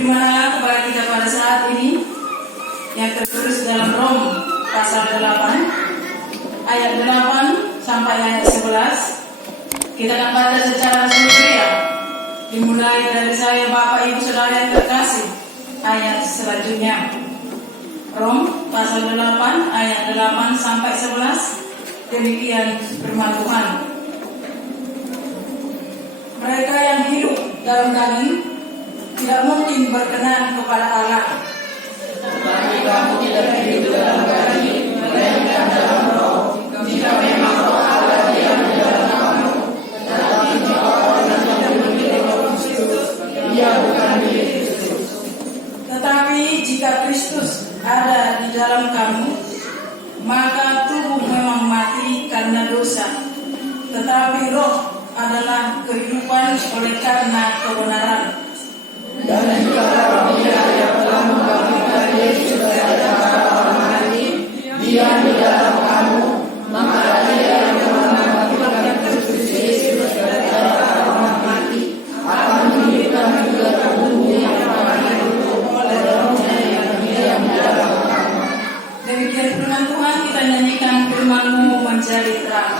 Firman Allah kepada kita pada saat ini yang tertulis dalam Rom pasal 8 ayat 8 sampai ayat 11. Kita akan baca secara keseluruhan, dimulai dari saya Bapak Ibu Saudara yang terkasih. Ayat selanjutnya Rom pasal 8 ayat 8 sampai 11. Demikian firman Tuhan. Mereka yang hidup dalam daging tidak mungkin berkenan kepada Allah. Tetapi kamu tidak hidup dalam daging, melainkan dalam roh. Jika memang roh Allah diam di dalam kamu, tetapi jika orang yang memiliki roh Kristus, ia bukan milik Kristus. Tetapi jika Kristus ada di dalam kamu, maka tubuh memang mati karena dosa, tetapi roh adalah kehidupan oleh karena kebenaran. Dan jika roh Dia yang telah membangkitkan Yesus dari antara orang mati diam di dalam kamu, maka Dia yang telah membangkitkan Kristus Yesus dari antara orang mati akan menghidupkan juga tubuhmu yang telah hidup oleh rohnya yang diam di dalam kamu. Demikian firman Tuhan, kita nyanyikan firman-Mu menjadi terang.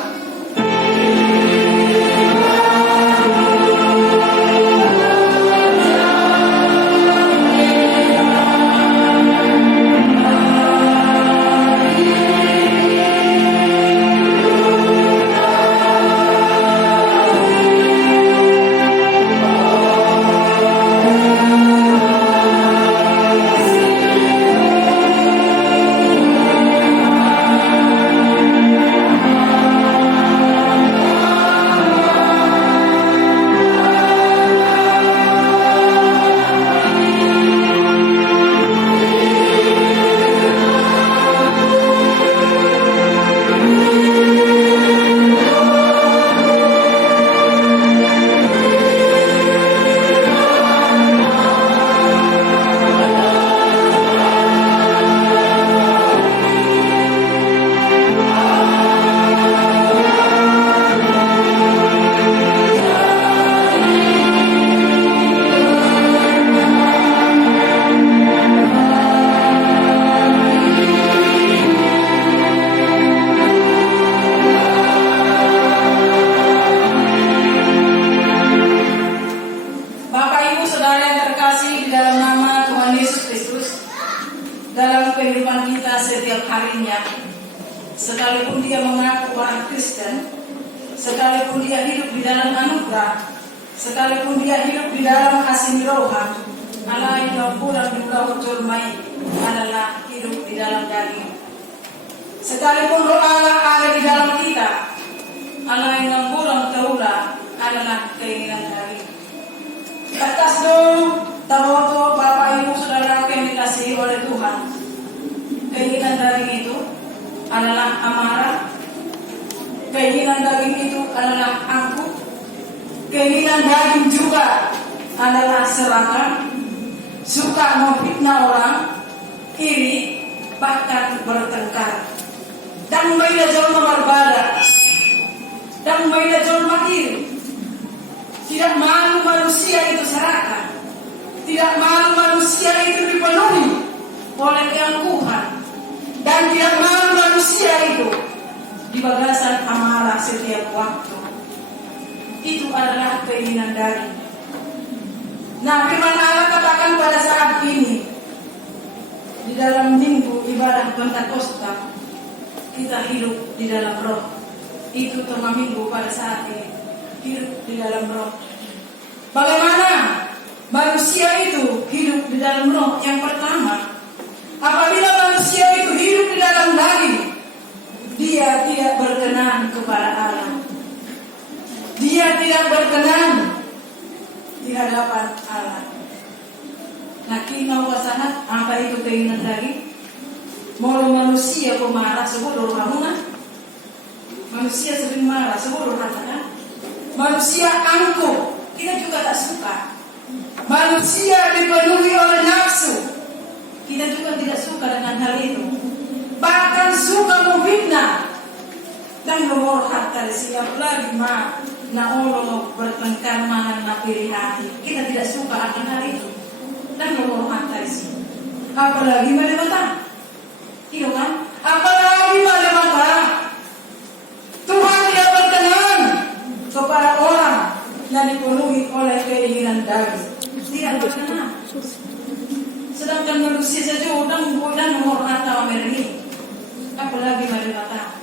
Sekalipun dia mengaku orang Kristen, sekalipun dia hidup di dalam anugerah, sekalipun dia hidup di dalam kasih roha, Allah yang kurang juga menjolmai adalah hidup di dalam daging. Sekalipun roh Allah ada di dalam kita, Allah yang kurang terulah adalah keinginan daging. Atas dong, tahu Bapak Ibu Saudara yang dikasihi oleh Tuhan, keinginan daging itu adalah amarah, keinginan daging itu adalah angkuh, keinginan daging juga adalah serakah, suka memfitnah orang, iri, bahkan bertengkar. Dan mereka jauh berbeda, dan mereka jauh iri. Tidak malu manusia itu serakah, tidak malu manusia itu dipenuhi oleh keangkuhan. Dan tidak malu manusia itu di bagasan amarah setiap waktu. Itu adalah keinginan daging. Nah, firman Allah katakan pada saat ini di dalam minggu ibadah Pentakosta kita hidup di dalam roh. Itu tema minggu pada saat ini, hidup di dalam roh. Bagaimana manusia itu hidup di dalam roh? Yang pertama, apabila manusia itu hidup di dalam daging, dia tidak berkenan kepada Allah. Dia tidak berkenan di hadapan Allah. Nah, kina wasana apa itu keinginan daging? Mau manusia pemarah sebelum rahuna. Manusia sering marah sebelum rahuna. Manusia angkuh, kita juga tak suka. Manusia dipenuhi oleh nafsu, kita juga tidak suka dengan hal itu. Bahkan suka memfitnah dan nomor harta siap lagi na Allah bertengkar mahan na pilih hati. Kita tidak suka akan hal itu. Dan apalagi malimata. Iya kan? Apalagi malimata. Tuhan tidak berkenan kepada orang yang dipenuhi oleh keinginan daging. Tidak berkenan. Sedangkan manusia saja udang nomor atau ini. Apalagi malimata.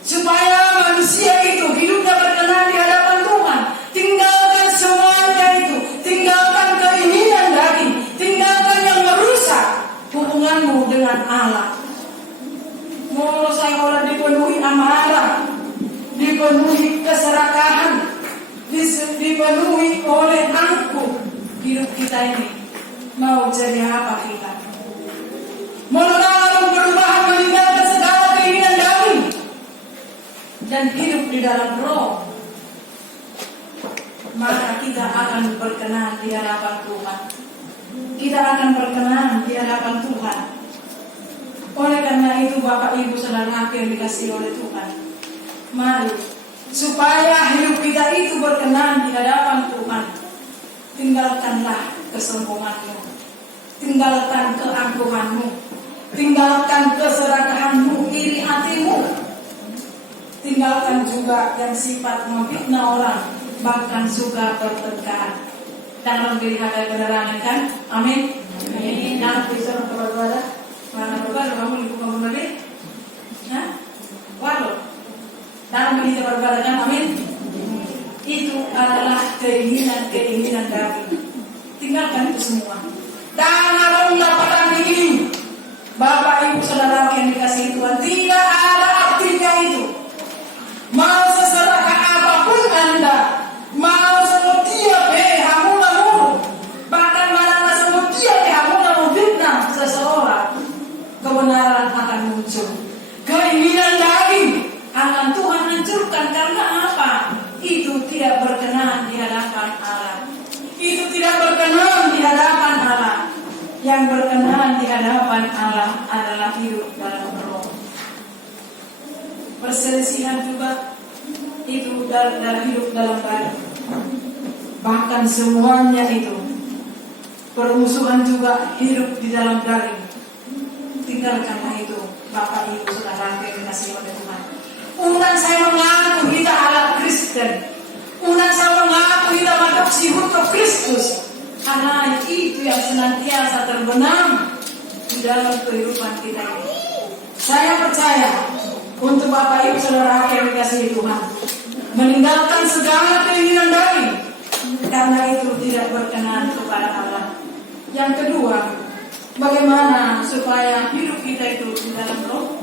Supaya manusia itu hidupnya berkenan di hadapan Tuhan. Tinggalkan semuanya itu. Tinggalkan keinginan daging. Tinggalkan yang merusak hubunganmu dengan Allah. Mau saya orang dipenuhi amarah, dipenuhi keserakahan, dipenuhi oleh angkuh hidup kita ini. Mau jadi apa kita? Mau perubahan meninggalkan segala keinginan daging dan hidup di dalam roh, maka kita akan berkenan di hadapan Tuhan. Kita akan berkenan di hadapan Tuhan. Oleh karena itu Bapak Ibu Saudara yang dikasihi oleh Tuhan, mari supaya hidup kita itu berkenan di hadapan Tuhan, tinggalkanlah kesombonganmu, tinggalkan keangkuhanmu, tinggalkan keserakahanmu, iri hatimu. Tinggalkan juga yang sifat memfitnah orang, bahkan suka bertengkar. Dan memberi hadiah penerangan kan? Amin. Amin. Nah, bisa berbahagia. Mana berbahagia kamu ibu kamu nanti? Nah, walau. Dan bisa berbahagia kan? Amin. Itu adalah keinginan daging. Tinggalkan itu semua. Dan aromnya pada ini, Bapak Ibu Saudara yang dikasihi Tuhan, tidak ada artinya itu. Mau seserakah apapun Anda, mau semutia hamu, bahkan mana semutia hamu fitnah seseorang, kebenaran akan muncul. Keinginan daging akan Tuhan hancurkan. Karena apa? Itu tidak berkenan di hadapan Allah. Itu tidak berkenan di hadapan Allah. Yang berkenan di hadapan Allah adalah hidup dalam roh. Perselisihan juga itu dari hidup dalam daging. Bahkan semuanya itu. Permusuhan juga hidup di dalam daging. Tinggalkanlah itu, Bapak Ibu Saudara yang dikasihi oleh Tuhan. Unang saya mengaku kita alat Kristen. Unang saya mengaku kita mengadopsi hukum Kristus. Karena itu yang senantiasa terbenam di dalam kehidupan kita ini. Saya percaya untuk Bapak Ibu Saudara yang dikasihi Tuhan, meninggalkan segala keinginan daging, karena itu tidak berkenan kepada Allah. Yang kedua, bagaimana supaya hidup kita itu di dalam roh?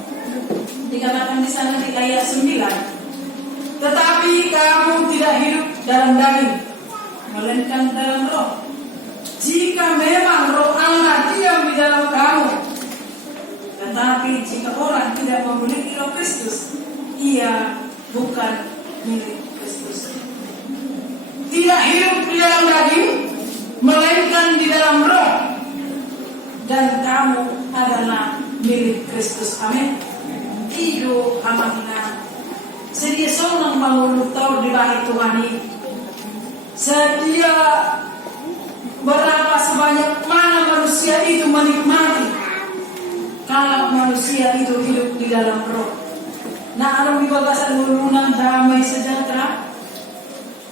Dikatakan di sana di ayat 9, tetapi kamu tidak hidup dalam daging, melainkan dalam roh. Jika memang roh Allah diam di dalam kamu. Tetapi jika orang tidak memiliki roh Kristus, ia bukan milik Kristus. Tidak hidup di dalam daging, melainkan di dalam roh. Dan kamu adalah milik Kristus. Amin. Hidup amanah. Sedia seorang bangun tahu di bawah Tuhan ini. Sedia berapa sebanyak mana manusia itu menikmati kalau manusia itu hidup di dalam roh. Nah, alam bagasan urunan damai sejahtera,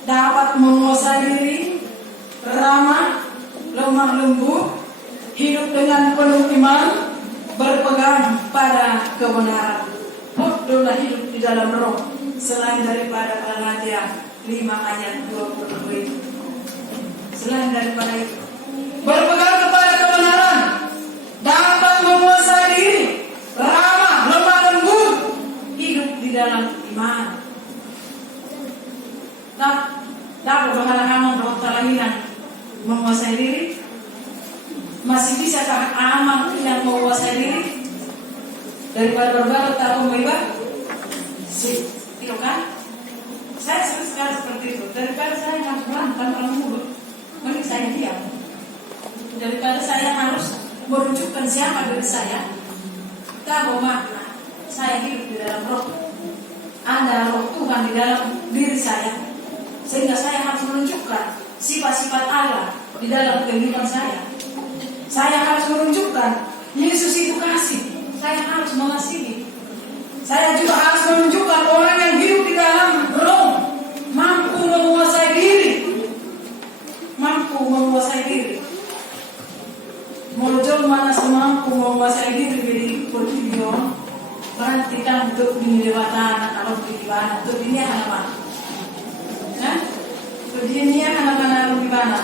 dapat menguasai diri, ramah, lemah lembut, hidup dengan penuh iman, berpegang pada kebenaran. Bodohlah hidup di dalam roh, selain daripada Galatia 5 ayat 22 itu. Selain daripada itu, berpegang kepada kebenaran, dapat menguasai diri, ramah, lemah lembut, hidup di dalam iman. Dapat berhalangan roh kelahiran menguasai diri. Masih bisakah amal yang menguasai diri daripada berbalut atau membebas? Itu kan? Saya sering sekali seperti itu. Daripada saya harus berantem dalam mulut, mending saya diam. Daripada saya harus menunjukkan siapa diri saya, tahu makna saya hidup di dalam roh. Ada roh Tuhan di dalam diri saya, sehingga saya harus menunjukkan sifat-sifat Allah di dalam kehidupan saya. Saya harus menunjukkan Yesus itu kasih. Saya harus mengasihi. Saya juga harus menunjukkan orang yang hidup di dalam Roh mampu menguasai diri. Mampu menguasai diri. Mulut mana semampu menguasai diri jadi video. Berarti kan untuk dinilewatan kalau bagaimana untuk dunia anak-anak. Nah, untuk dunia anak-anak bagaimana?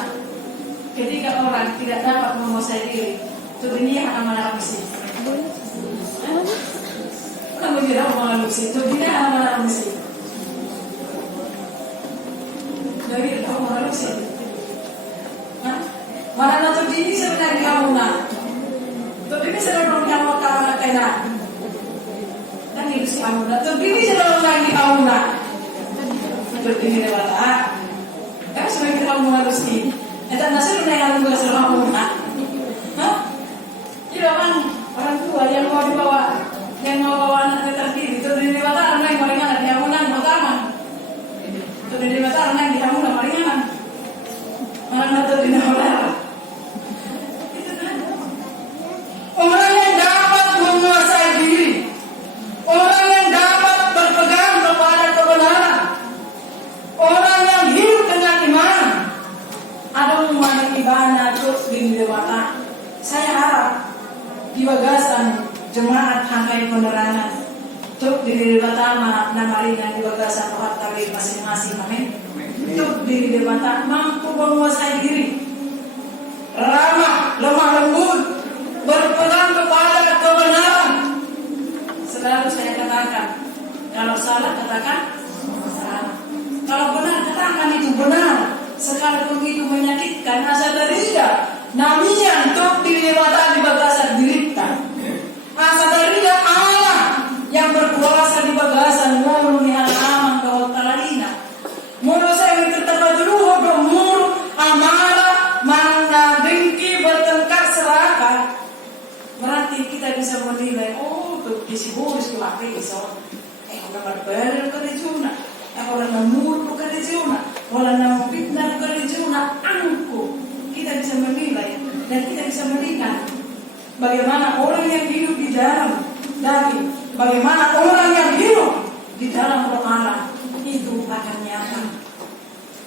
Ketika orang tidak dapat menguasai diri, untuk dunia anak-anak mesti. Orang berbicara mengalami mesti, untuk dunia anak-anak mesti. Jadi kita mengalami mesti. Mana untuk dini sebenarnya kamu nak? Untuk dini sebenarnya kamu tak kena. Ini si Amuna, terdiri dalam lagi Amuna, terdiri dalam apa? Tapi sebenarnya kita mau harus di, entah nasi lu yang juga selama Amuna, hah? Jadi orang tua yang mau dibawa, yang mau bawa anaknya terdiri dalam anak yang palingan di Amuna pertama, terdiri dalam anak di Amuna palingan, mana terdiri dalam apa? Itu kan orang yang dapat menguasai diri. Orang yang dapat berpegang kepada kebenaran. Orang yang hidup dengan iman. Ada umat ibadah terus di dewata. Saya harap di bagasan jemaat Hangkai Penerangan terus di dewata nama yang di bagasan Tuhan kali masing-masing. Amin. Terus di dewata mampu menguasai diri. Ramah, lemah lembut, berpegang kepada kebenaran. Selalu saya katakan, kalau salah katakan salah. Kalau benar katakan itu benar. Sekalipun itu menyakitkan, asal dari dia. Namanya untuk dilewatan di bagasan diripta. Asal dari dia Allah yang berkuasa di bagasan mulu ni alamang kau talalina. Mulu saya tertapat dulu mulu amarah, mana dengki bertengkar serakah. Berarti kita bisa menilai, kisi boris ko ape iso orang berbeda kerjuna orang namur kerjuna orang namupitna kerjuna angku kita bisa menilai dan kita bisa melihat bagaimana orang yang hidup di dalam daging, bagaimana orang yang hidup di dalam Roh Allah itu akan nyata.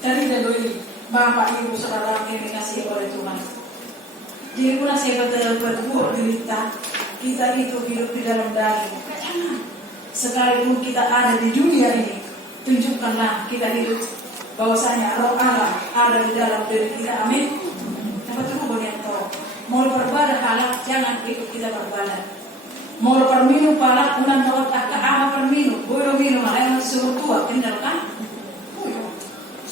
Tadi dari Bapak Ibu Saudara yang dikasihi oleh Tuhan. Jadi pun saya berbuat derita. Kita itu hidup di dalam daging. Jangan. Sekalipun kita ada di dunia ini, tunjukkanlah kita hidup bahwasanya Roh Allah ada di dalam diri kita. Amin. Dapat tunggu bagian Roh. Mau berbada halak, jangan ikut kita berbada. Mau perminum palak, unan tawat ke ama perminum. Boleh minum yang suruh tua, tinggalkan.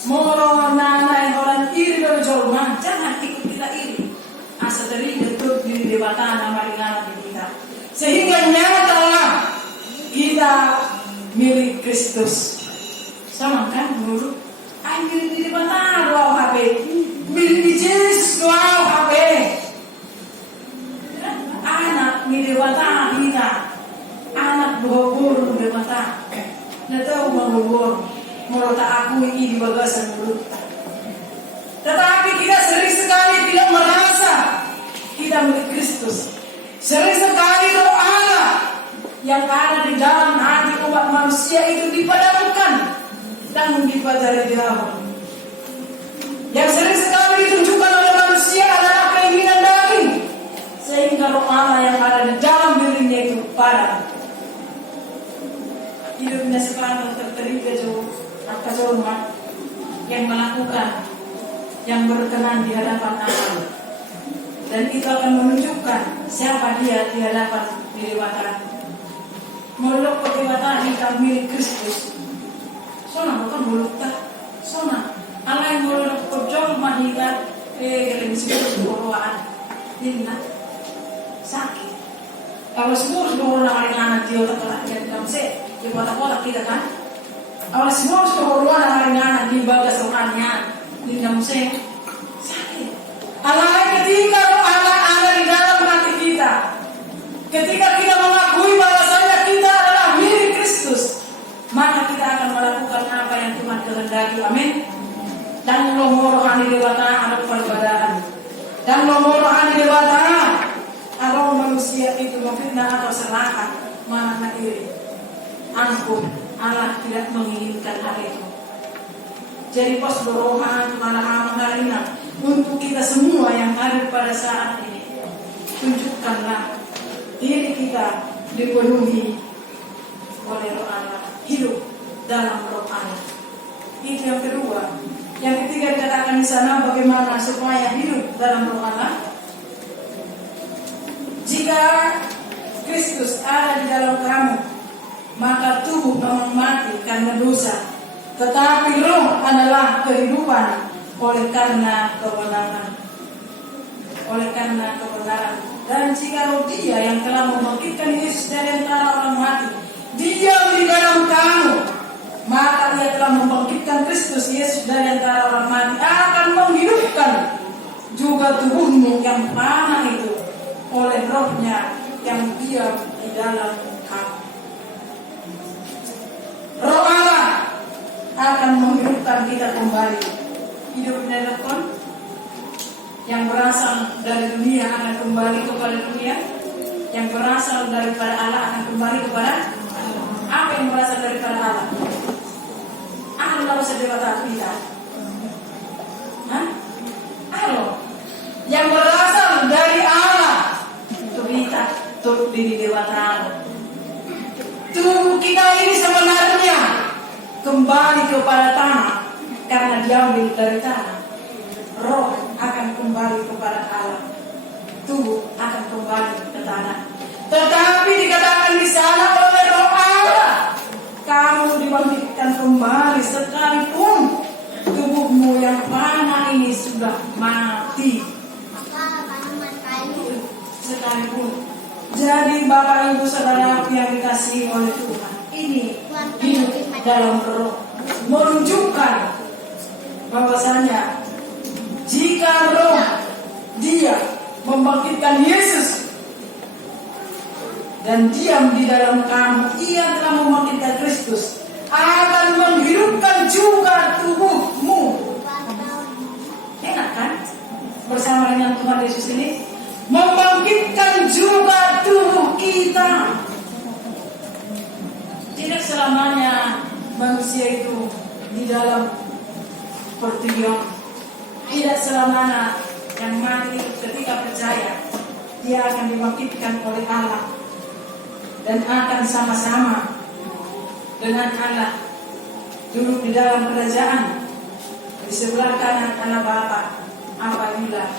Mau nanai orang iri berjolman, jangan ikut kita iri. Asal dari bentuk di debatan nama dengan kita, sehingga nyatalah kita milik Kristus. Sama kan menurut ay milik di debatan wow HP milik Yesus wow HP anak milik debatan kita anak berhubur debatan natau berhubur menurut aku ini bagasan mulut. Tetapi kita sering sekali tidak merasa kita milik Kristus. Sering sekali Roh Allah yang ada di dalam hati umat manusia itu dipadamkan dan dipelajari jauh. Yang sering sekali ditunjukkan oleh manusia adalah keinginan daging, sehingga Roh Allah yang ada di dalam dirinya itu padam. Hidupnya sekarang terteriga jauh umat yang melakukan yang berkenan di hadapan Allah, dan itu akan menunjukkan siapa dia di hadapan dewata. Mulut dewata ini kan milik Kristus. Sona bukan mulut tak, sona. Allah yang mulut kojol manikat kalian disebut berdoaan, ini sakit. Kalau semua sudah orang anak dia tak pernah jadi dalam di kota-kota kita kan. Kalau semua sudah orang anak di bagas orangnya. Tidak musik sakit. Allah ketika Allah ada di dalam hati kita, ketika kita mengakui bahwasanya kita adalah milik Kristus, maka kita akan melakukan apa yang Tuhan kehendaki. Amin. Dan nomor rohani dewata ada perbedaan. Dan nomor rohani dewata ada manusia dimanapun, Allah tidak menginginkan hal itu. Jadi pos dorongan malam hari ini untuk kita semua yang ada pada saat ini, tunjukkanlah diri kita dipenuhi oleh roh Allah, hidup dalam roh Allah. Itu yang kedua. Yang ketiga dikatakan di sana bagaimana supaya hidup dalam roh Allah. Jika Kristus ada di dalam kamu, maka tubuh memang mati karena dosa, tetapi roh adalah kehidupan oleh karena kebenaran. Dan jika roh Dia yang telah membangkitkan Yesus dari antara orang mati diam di dalam kamu, maka Dia telah membangkitkan Kristus Yesus dari antara orang mati, akan menghidupkan juga tubuhmu yang panah itu oleh rohnya yang diam di dalam kamu. Roh Allah akan menghidupkan kita kembali. Hidup nelpon yang berasal dari dunia akan kembali kepada dunia, yang berasal daripada Allah akan kembali kepada apa yang berasal daripada Allah. Allah bisa dewata kita. Allah yang berasal dari Allah itu kita turut diri dewata Allah. Tubuh kita ini sebenarnya kembali kepada tanah karena diambil dari tanah. Roh akan kembali kepada Allah, tubuh akan kembali ke tanah. Tetapi dikatakan di sana oleh roh Allah, kamu dibangkitkan kembali sekalipun tubuhmu yang panah ini sudah mati. Sekalipun. Jadi Bapak Ibu Saudara yang dikasihi oleh Tuhan, ini hidup dalam roh menunjukkan bahwasanya jika roh Dia membangkitkan Yesus dan diam di dalam kamu, Ia telah membangkitkan Kristus, akan menghidupkan juga tubuhmu. Enak kan? Bersama dengan Tuhan Yesus ini membangkitkan juga tubuh kita. Tidak selamanya manusia itu di dalam pertigaan. Tidak selamanya yang mati ketika percaya dia akan dibangkitkan oleh Allah dan akan sama-sama dengan Allah duduk di dalam kerajaan di sebelah kanan Allah Bapa apabila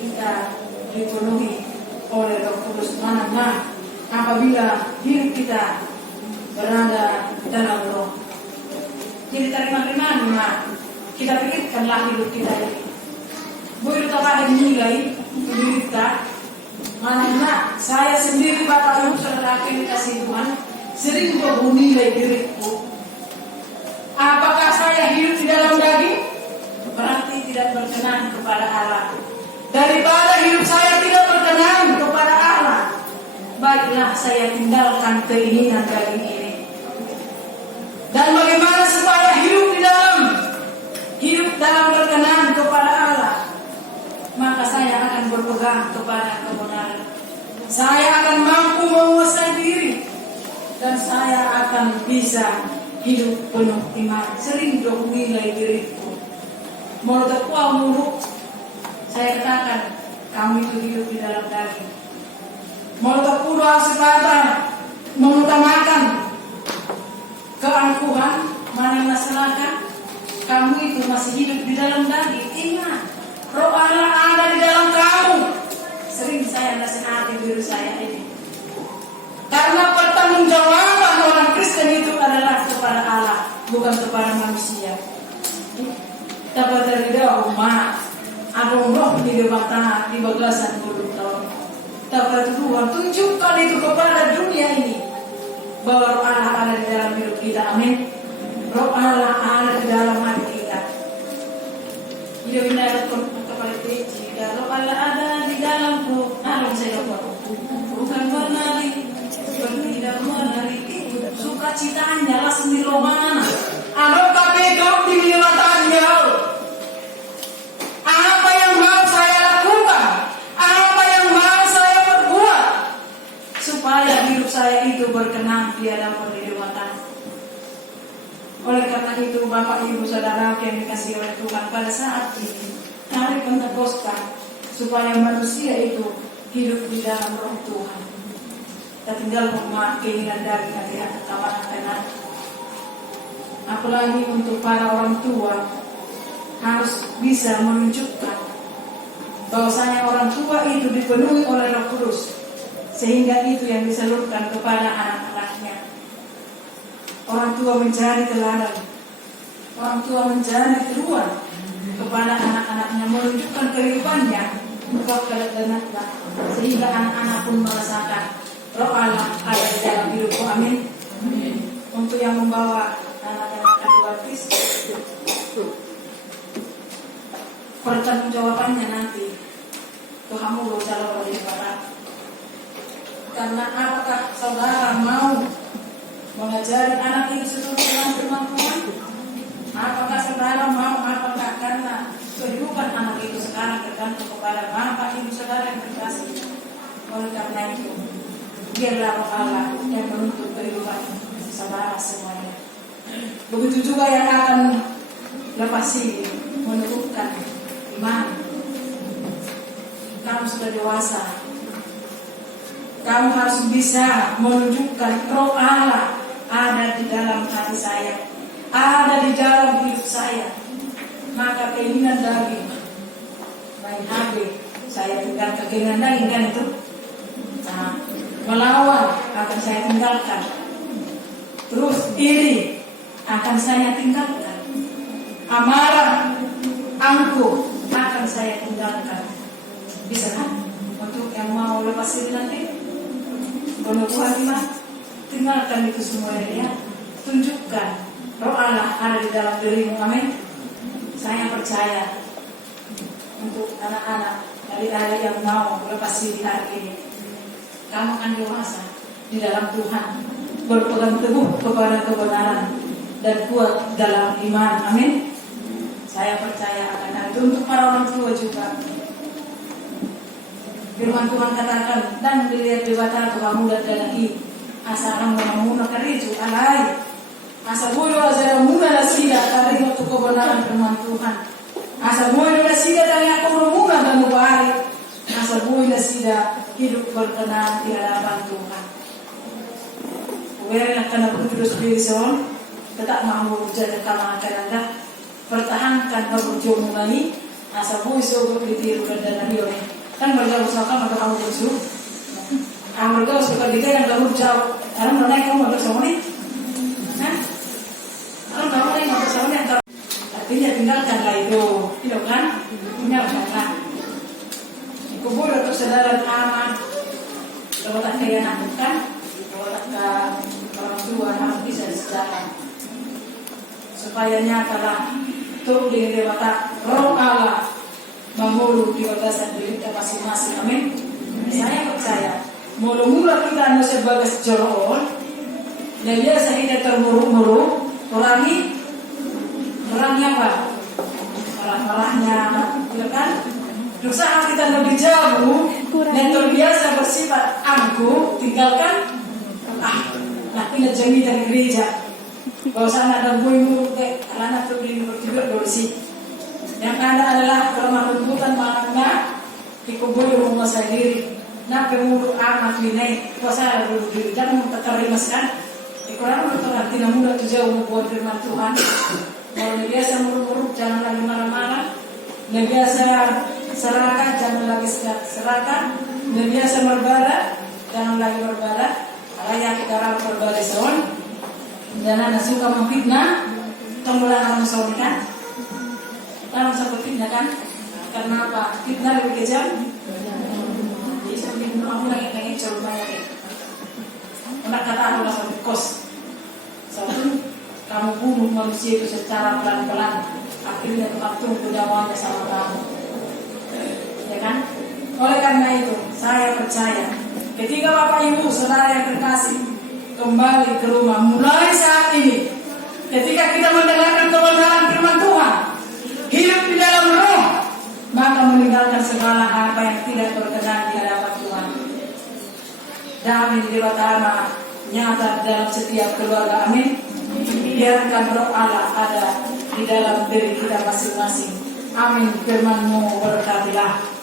kita dipenuhi oleh Roh Kudus. Mana apabila hidup kita berada dalam roh. Jadi terima kita pikirkanlah hidup kita ini. Boleh kita dinilai diri kita. Mana saya sendiri Bapak Ibu Saudara yang dikasihi Tuhan sering menilai diriku. Apakah saya hidup di dalam daging? Berarti tidak berkenan kepada Allah. Daripada hidup saya tidak berkenan kepada Allah, baiklah saya tinggalkan keinginan daging ini. Dan bagaimana supaya hidup dalam berkenan kepada Allah? Maka saya akan berpegang kepada kebenaran. Saya akan mampu menguasai diri dan saya akan bisa hidup penuh iman. Sering dong nilai diriku. Menurut aku saya katakan kamu itu hidup di dalam daging. Menurut aku sekadar mengutamakan keangkuhan, mana masalahkan kamu itu masih hidup di dalam daging. Ingat, roh Allah ada di dalam kamu. Sering saya nasihati diri saya ini. Karena pertanggungjawaban orang Kristen itu adalah kepada Allah, bukan kepada manusia. Dapat dari rumah, ada roh di depan di bagasan mulut tahun. Dapat Tuhan tunjukkan itu kepada dunia ini bahwa roh Allah ada di dalam hidup kita. Amin. Roh Allah ada di dalam hati kita. Hidup ini ada kepada jika roh Allah ada di dalamku, saya bukan menari, tidak menari, sukacitanya lah sendiri mana. Ada kapekau di liwatannya. Apa yang mau saya lakukan? Apa yang mau saya perbuat supaya hidup saya itu berkenan di hadapan Dewa Tuhan? Oleh karena itu, Bapak, Ibu, Saudara yang dikasihi oleh Tuhan, pada saat ini, hari Pentakosta, supaya manusia itu hidup di dalam roh Tuhan. Kita tinggal keinginan dari hati kawan-kawan. Apalagi untuk para orang tua, harus bisa menunjukkan bahwasanya orang tua itu dipenuhi oleh Roh Kudus, sehingga itu yang disalurkan kepada anak-anaknya. Orang tua menjadi teladan, orang tua menjadi tiruan kepada anak-anaknya, menunjukkan kehidupannya kepada anak-anak, sehingga anak-anak pun merasakan Roh Allah ada di dalam hidupku. Amin. Untuk yang membawa anak-anak baptis, pertanggungjawabannya nanti Tuhan mau calon dari Bapak. Karena apakah saudara mau mengajari anak itu sesuai dengan firman Tuhan? Apakah saudara mau? Apakah karena kehidupan anak itu sekarang tergantung kepada Bapak, Ibu, Saudara yang terkasih? Oleh karena itu, biarlah Roh Allah yang menuntut kehidupan saudara semuanya. Begitu juga yang akan lepas ini menurutkan iman. Kamu sudah dewasa, kamu harus bisa menunjukkan Roh Allah ada di dalam hati saya, ada di dalam hidup saya. Maka keinginan daging, main HP, saya tinggalkan keinginan daging kan itu. Nah, melawan akan saya tinggalkan. Terus iri akan saya tinggalkan. Amarah, angkuh akan saya tinggalkan. Bisa kan? Untuk yang mau lepas diri nanti, penubuhan iman, tinggalkan itu semua ya. Tunjukkan Roh Allah ada di dalam dirimu. Amin. Saya percaya untuk anak-anak dari yang mau lepas diri hari ini, kamu akan dewasa di dalam Tuhan, berpegang teguh kepada kebenaran dan kuat dalam iman. Amin. Saya percaya akan hal itu. Untuk para orang tua juga, firman Tuhan katakan, dan dilihat di batara Tuhan muda lagi asa orang muna kericu alai asa boyo asa muna la sida kari untuk kebenaran firman Tuhan. Asa boyo la sida tanya aku muna dan mubari asa boyo la sida hidup berkenan di hadapan Tuhan. Uwera kana terus bison tetap mau jadi kamar Anda, pertahankan berjuang lagi asa boyo so ditiru dan dia kan berjauh sama maka kamu bersuh. Bergaul suka dia yang gaul jauh. Orang mana yang kamu bersama ni? Orang mana yang bersama ni? Artinya tinggalkanlah itu, tidak kan? Tinggalkanlah. Kubur atau saudara aman, kalau tak kaya nak kan? Kalau tak orang tua harus bisa sejalan. Supaya nyatalah tuh di dewata Roh Allah memulung di batasan diri kita masing-masing. Amin. Saya percaya. Mula-mula kita sebagai jorol, dan biasa kita termuruk-muruk, orangnya apa? Marah-marahnya, ya kan? Dosa kita lebih jauh dan terbiasa bersifat angkuh, tinggalkan nah kita jami dari gereja. Kalau sana ada bui-bui anak tuh bertidur bersih. Yang ada adalah kelemahan lembutan makna dikubur rumah saya diri. Nah, pemuda anak ini, kuasa dulu diri, jangan terrimaskan. Ikurang betul arti namun tidak jauh membuat firman Tuhan. Kalau biasa muruk-muruk, jangan lagi marah-marah. Biasa serahkan, jangan lagi serahkan. Biasa berbara, jangan lagi berbara. Kalau yang kita rapat berbara soal, jangan suka memfitnah, tenggelam soal kan? Kita bisa berfitnah kan? Karena apa? Fitnah lebih kejam. Aku lagi coba ya. Nak kata aku langsung kos. Satu, kamu bunuh manusia itu secara pelan-pelan. Akhirnya patung nyawanya sama kamu. Ya kan? Oleh karena itu, saya percaya ketika Bapak Ibu Saudara yang terkasih kembali ke rumah mulai saat ini, ketika kita mendengarkan kebenaran firman Tuhan, hidup di dalam Roh, maka meninggalkan segala apa yang tidak berkenan di hadapan Tuhan. Damai di batana nyata dalam setiap keluarga. Amin. biarkan roh Allah ada di dalam diri kita masing-masing. Amin. Firman-Mu berkatilah.